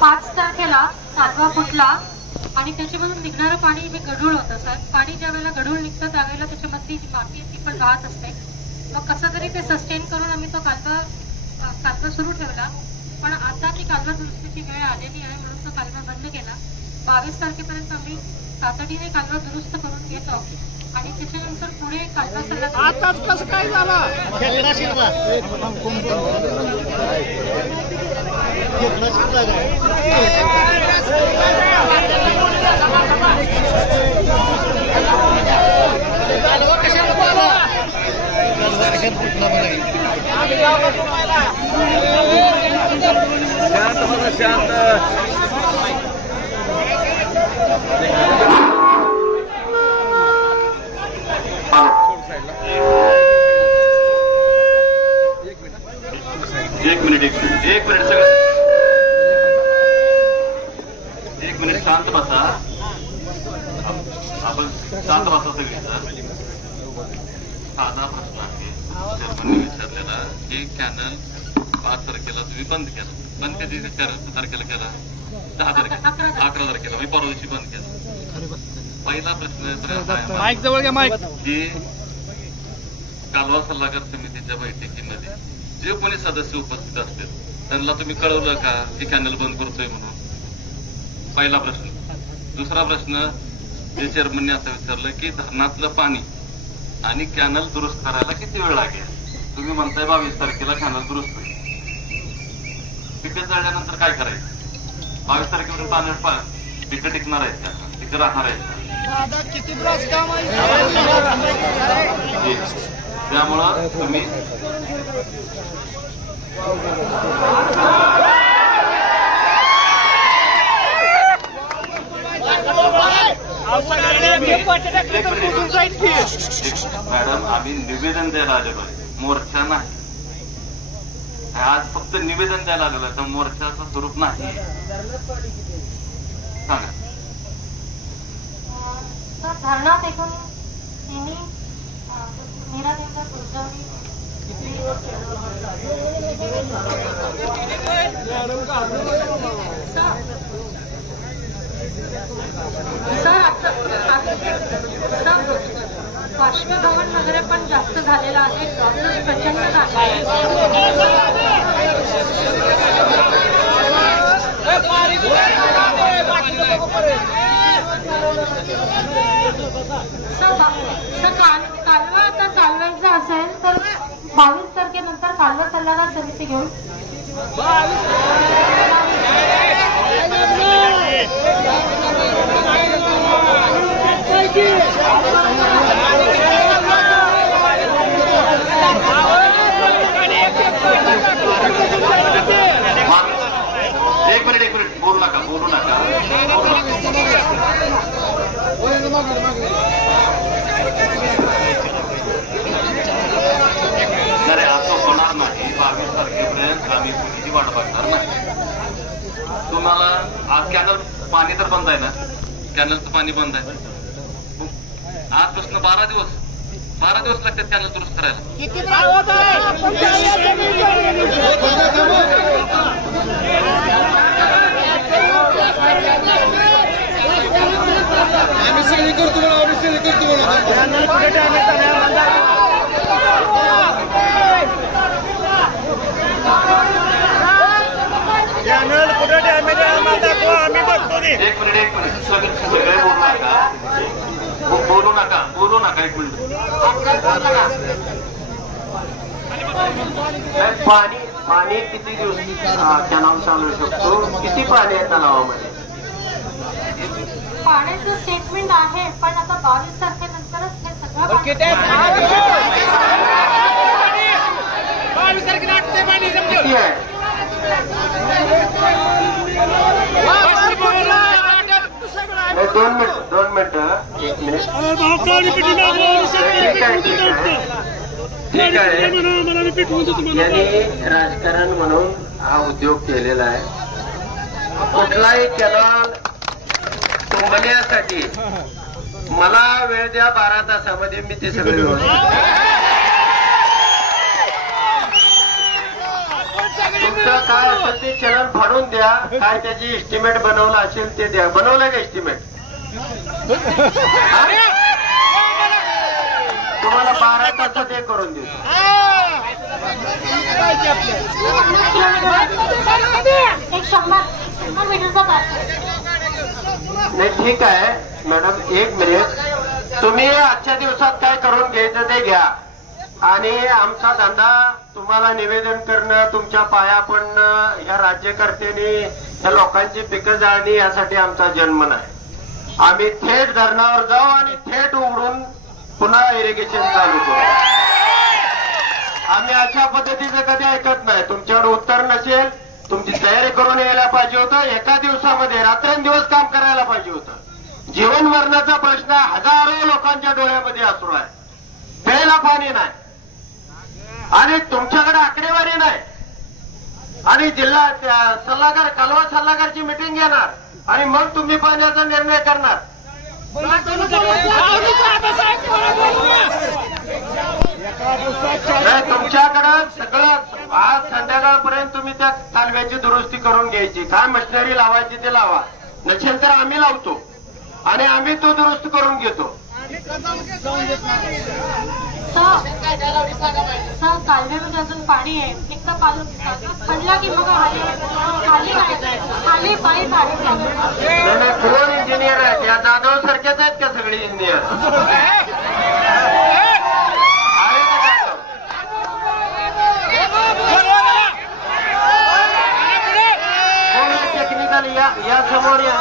पाच तारखेला कालवा फुटला आणि त्याच्यामधून निघणारं पाणी हे गढूळ होतं सर. पाणी ज्या वेळेला गढूळ निघतं त्यावेळेला त्याच्यामधली जी माती ती पण राहत असते. मग कसं तरी ते सस्टेन करून आम्ही तो कालवा सुरू ठेवला. पण आता ती कालवा दुरुस्तीची वेळ आलेली आहे म्हणून तो कालवा बंद केला. 22 तारखेपर्यंत आम्ही तातडीने कालवा दुरुस्त करून घेतो आणि त्याच्यानंतर पुढे कालवा सल्ला. आताच कसं काय झालं शांत एक मिनिट सगळं एक मिनिट शांत बसा. आपण शांत बसा सगळे. साधा प्रश्न आहे चेअरमनने विचारलेला की कॅनल 5 तारखेला तुम्ही बंद केला. बंद कधी 4 तारखेला केला? 10 तारखेला 11 तारखेला मी परवा दिवशी बंद केला. पहिला प्रश्न माईक जवळ घ्या. माईक की कालवा सल्लागार समितीच्या बैठकीमध्ये जे कोणी सदस्य उपस्थित असतील त्यांना तुम्ही कळवलं का की कॅनल बंद करतोय म्हणून? पहिला प्रश्न. दुसरा प्रश्न जे चेअरमनने असं विचारलं की धरणातलं पाणी आणि कॅनल दुरुस्त करायला किती वेळ लागेल? तुम्ही म्हणताय 22 तारखेला कॅनल दुरुस्त होईल. पिकं जळल्यानंतर काय करायचं? 22 तारखेपर्यंत पाणी पिकं टिकणार आहेत का? पिकं राहणार आहेत का? किती त्रास काम आहे. त्यामुळं तुम्ही मॅडम आम्ही निवेदन द्यायला आलेलो आहे, मोर्चा नाही. आज फक्त निवेदन द्यायला आलेलो आहे, तर मोर्चाचं स्वरूप नाही. सांगा. धरणात एकूण तिन्ही नीरा तुळजावली बाष्पीभवन वगैरे पण जास्त झालेलं आहे. लॉसेस प्रचंड झाले. कालवा आता चालवायचं असेल तर 22 तारखेनंतर कालवा सल्लागार समिती घेऊन एक मिनिट बोलू नका. अरे असं होणार नाही. 22 तारखेपर्यंत आम्ही किती वाट बघणार नाही. तुम्हाला आज कॅनल पाणी तर बंद आहे ना? कॅनलचं पाणी बंद आहे. आजपासून 12 दिवस लागतात कॅनल दुरुस्त करायला. आम्ही सगळी करतो कॅनल कुठे डॅमेज आहे दाखवा. आम्ही बघतो. एक मिनिट सगळे बोलू नका. एक मिनिट. पाणी किती दिवस कॅनॉल चालू शकतो? किती पाणी आहे तलावामध्ये? पाण्याचं स्टेटमेंट आहे पण आता 22 तारखेनंतरच हे सगळं 22 तारखेला पाणी किती आहे? दोन मिनिट. 1 मिनिट. ठीक आहे ठीक आहे. यांनी राजकारण म्हणून हा उद्योग केलेला आहे. कुठलाही कॅनॉल तुंबण्यासाठी मला वेळ द्या 12 तासामध्ये मी ते सगळे तुमचं काय असेल ते चलन फाडून द्या. काय त्याची एस्टिमेट बनवलं असेल ते द्या. बनवलंय का एस्टिमेट? तुम्हाला 12 तासात हे करून देऊ. एक 100 मीटरचा पास. नाही ठीक आहे मॅडम, 1 मिनिट. तुम्ही आजच्या दिवसात काय करून घ्यायचं ते घ्या. आणि आमचा धंदा तुम्हाला निवेदन करणं, तुमच्या पाया पडणं, या राज्यकर्त्यांनी या लोकांची पिकं जाळणी यासाठी आमचा जन्म नाही. आम्ही थेट धरणावर जाऊ आणि थेट उघडून पुन्हा इरिगेशन चालू करू. आम्ही अशा पद्धतीचं कधी ऐकत नाही. तुमच्याकडे उत्तर नसेल, तुमची तयारी करून यायला पाहिजे होतं. एका दिवसामध्ये रात्रंदिवस काम करायला पाहिजे होतं. जीवन मरणाचा प्रश्न हजारो लोकांच्या डोळ्यामध्ये अश्रू आहे. प्यायला पाणी नाही आणि तुमच्याकडे आकडेवारी नाही. आणि जिल्हा सल्लागार, कालवा सल्लागारची मिटिंग घेणार आणि मग तुम्ही पाण्याचा निर्णय करणार. तुमच्याकडं सगळं आज संध्याकाळपर्यंत तुम्ही त्या कालव्याची दुरुस्ती करून घ्यायची. काय मशिनरी लावायची ते लावा, नसेल तर आम्ही लावतो आणि आम्ही तो दुरुस्त करून घेतो. कालव्यामध्ये अजून पाणी आहे. एकदा पडला की मग खाली पाणी नाही, कोण इंजिनियर आहेत? या जाधव सारखेच आहेत का सगळे इंजिनियर? टेक्निकल या समोर या.